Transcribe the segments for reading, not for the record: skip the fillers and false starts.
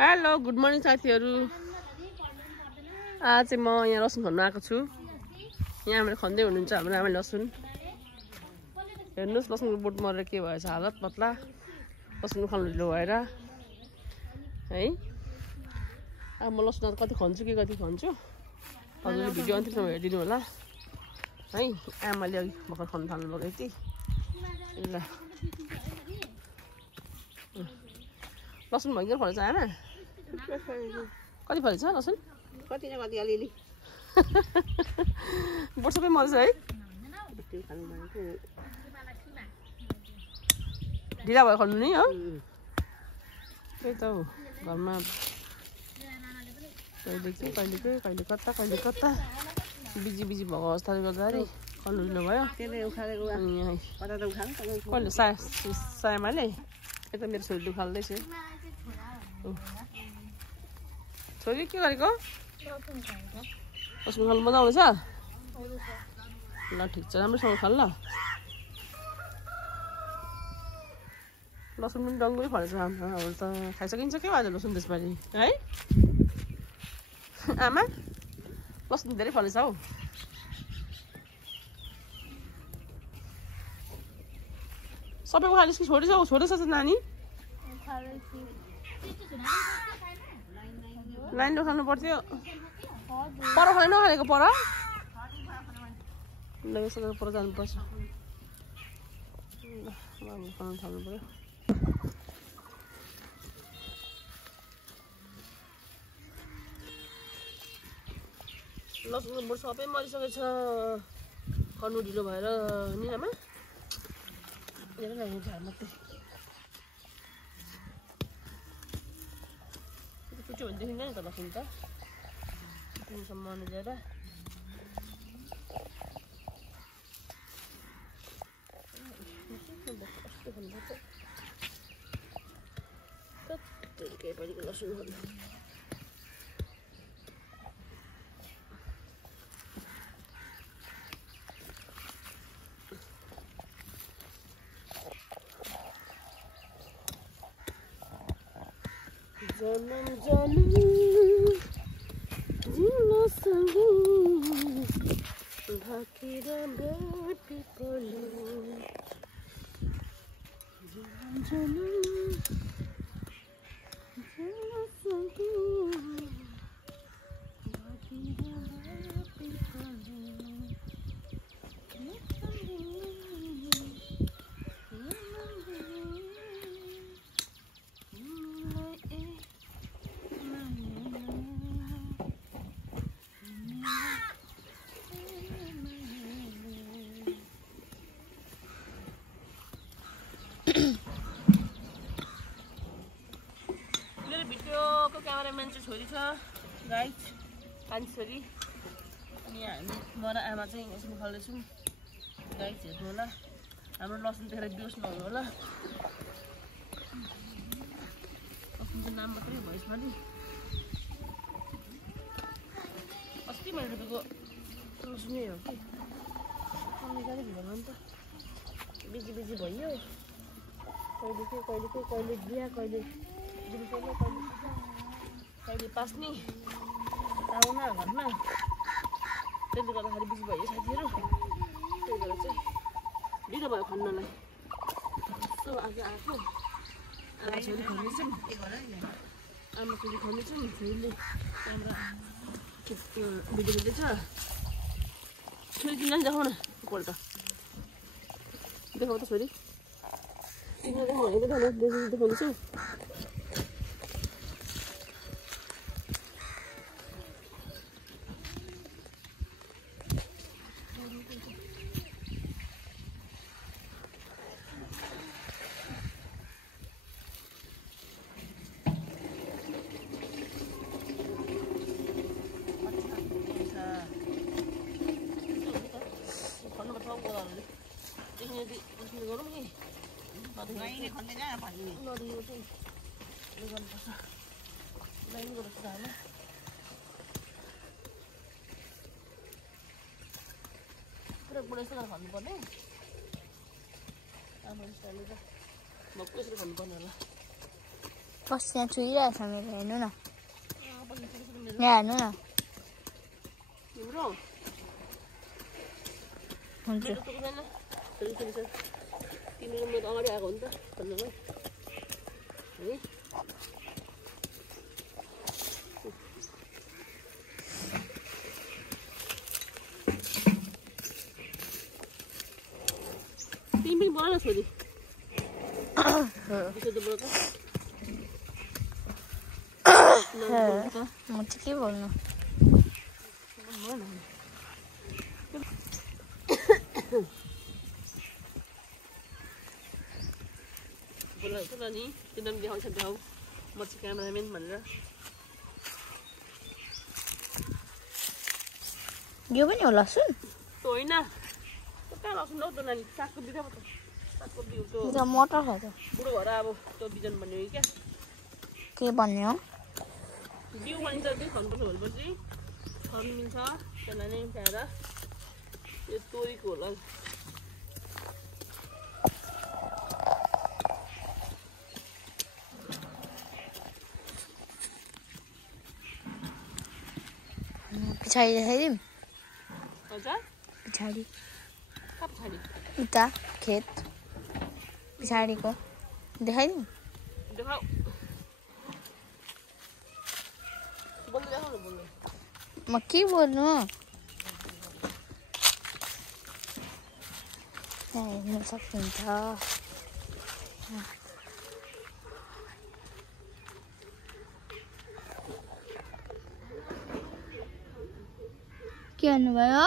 Hello good morning साथीहरू। आज चाहिँ म यहाँ लसुन खन्नु आएको छु। यहाँ हामीले खन्दै हुनुहुन्छ हाम्रो आमाले लसुन। हेर्नुहोस् लसुनको बोट मरेर के भएछ, हालत पतला। लसुन खानु ढिलो भएर है। अब म लसुन कति खन्छु कि कति खन्छु हजुरले भिडियो अन्तिमसम्म हेरिदिनु होला है। आमाले अघि भर्खर खन्नु थाल्नुभएको यति ल। लसुन भयङ्कर फलेछ आमा। कति फलेछ लसुन? कति न कति अलिअलि बोट सबै मरेछ है। ढिला भयो खन्नु नि हो। त्यही त हो, घरमा कहिले के कहिले के कहिले कता कहिले कता बिजी बिजी भएको अवस्थाले गर्दाखेरि खन्नु ढिलो भयो। कहिले सायमाले यता मेरो छोरी दुखाल्दैछु। छोरी के गरेको? लसुन खानु मजा आउँछ ल। ठिक छ, राम्रोसँग खाल ल। लसुन पनि डङ्गै फलेछ हाम्रो। अब त खाइसकिन्छ के आज लसुन त्यसपालि है आमा। लसुन धेरै फलेछ हौ। सबै उखालिस् कि छोडेछ नानी? लाइन उखाल्नु पर्थ्यो। पर खाले नखालेको पर पर जानुपर्छ। खानु थाल्नु पऱ्यो। लसुनको बोट सबै मरिसकेछ खन्नु ढिलो भएर नि आमा। धेरै लाग्यो झार मात्रै कुच्यो भने देखिँदैन नि त लसुन त। कुच्नुसम्म ल्याएर केहीपट्टिको लसुन खन्नु। जनम जनम जिल्लो सँगै भाकेर बाटी पल्यो। जनम जनम जिल्लो सँगै भाकेर बाटी पल्यो। मेरो भिडियोको क्यामेराम्यान चाहिँ छोरी छ गाइज, कान्छी छोरी। अनि हामी म र आमा चाहिँ यसमा खाल्दैछौँ गाइज। हेर्नु होला, हाम्रो लसुन देखेर बिहोस नहुनु होला। लसुन चाहिँ नाम मात्रै भयो यसमा नि। अस्ति मैले रोपेको लसुनै हो कि गाडी भिडियोमा नि त बिजी बिजी भइयो। कहिले के कहिले के कहिले बिहा कहिले दिनुपर्ने कहिले पास्ने आउन घरमा। त्यसले गर्दाखेरि बिजी भयो साथीहरू। त्यही भएर चाहिँ ढिलो भयो खन्नलाई। यस्तो आज आएको आमा छोरी खन्दैछौँ। आमा छोरी खन्दैछौँ। छोरीले क्यामेरा भिडियो खेल्दैछ। छोरी तिमीलाई देखाउ न एकपल्ट। देखाउ त छोरी। देखाउँदैछु। पुरा बुढा यस्तो खानुपर्ने आमा स्टाइलले त भक्कु यसरी खानुपर्ने होला। पसिना चुहिरहेछ मेरो हेर्नु न यहाँ हेर्नु न तिम्रो हुन्छ तिम्रो मेरो अगाडि आएको हो नि त भन्नु है तिमी बोल न छोरी म चाहिँ के भन्नु बोल नि तिमीले देखाउँछ देखाऊ म चाहिँ क्यामेराम्यान भनेर यो पनि हो लसुन होइन कहाँ लसुन हौ त नानी सागको बिउ त सागको बिउ त मटर हो त बुढो भएर अब त्यो बिजन भन्ने हो क्या के भन्ने हो बिउ बनिन्छ बिउ खानुपर्छ भनेपछि छर्नु मिल्छ त्यसलाई नै ल्याएर यो तोरीको होला पछाडि देखाइदिउँ हजुर पछाडि कहाँ पछाडि उता खेत पछाडिको देखाइदिउँ देखाऊ बोल्नु देखाउ न बोल्नु म के बोल्नु हेर्नु सक्नुहुन्छ के भन्नुभयो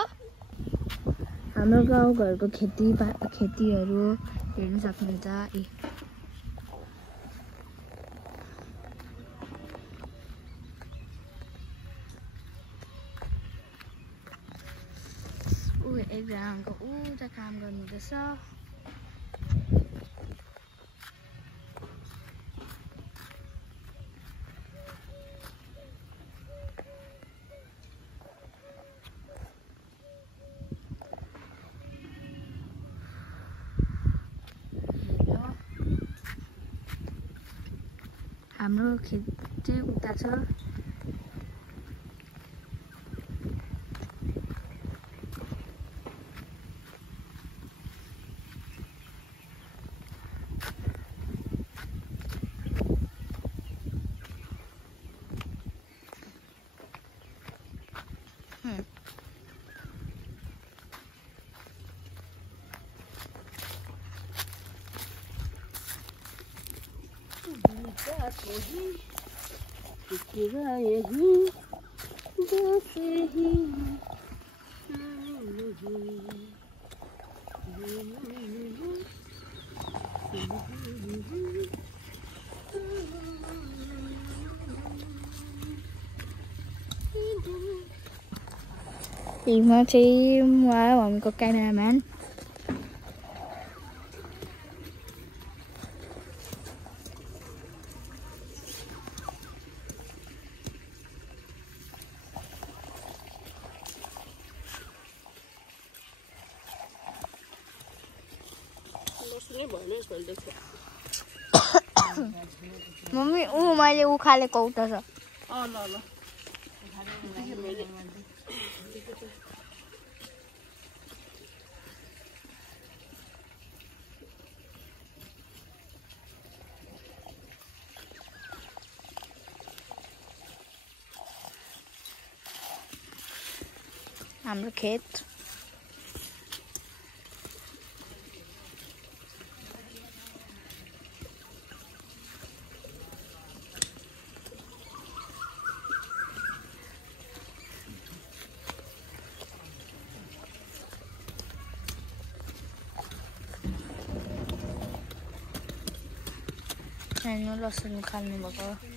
हाम्रो गाउँघरको खेतीहरू हेर्न सक्नुहुन्छ ए एकजना अङ्कल उता काम गर्नुहुँदैछ हाम्रो खेत चाहिँ उता छ म चाहिँ उहाँ हामीको क्यामेराम्यान मम्मी मैले उखालेको उता छ ल हाम्रो खेत हेर्नु लसुन खाल्नु भएको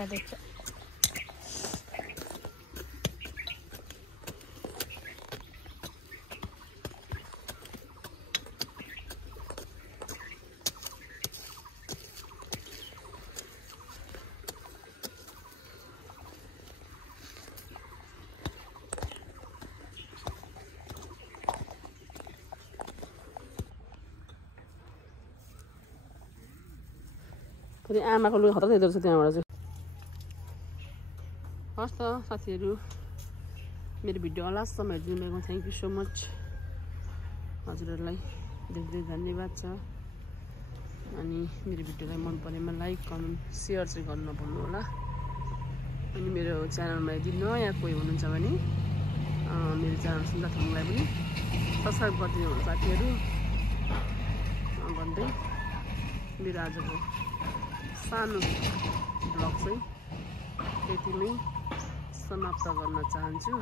यता देख्छ फेरि आमाको लुगा खतरा दिँदो रहेछ त्यहाँबाट चाहिँ हस् त साथीहरू मेरो भिडियो लास्टसम्म हेरिदिनु भएको थ्याङ्क यू सो मच हजुरहरूलाई धेरै धेरै धन्यवाद छ अनि मेरो भिडियोलाई मन परेमा लाइक कमेन्ट सेयर चाहिँ गर्नु नभुल्नु होला अनि मेरो च्यानलमा यदि नयाँ कोही हुनुहुन्छ भने मेरो च्यानल सुन्दा थाङ्लाई पनि सब्सक्राइब गरिदिनु होला साथीहरू भन्दै मेरो आजको सानो ब्लग चाहिँ यति नै समाप्त गर्न चाहन्छु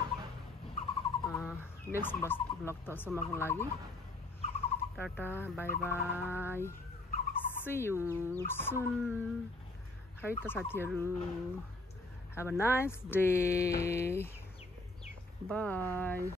नेक्स्ट ब्लग तसम्मको लागि tata bye bye see you soon है त साथीहरू have a nice day by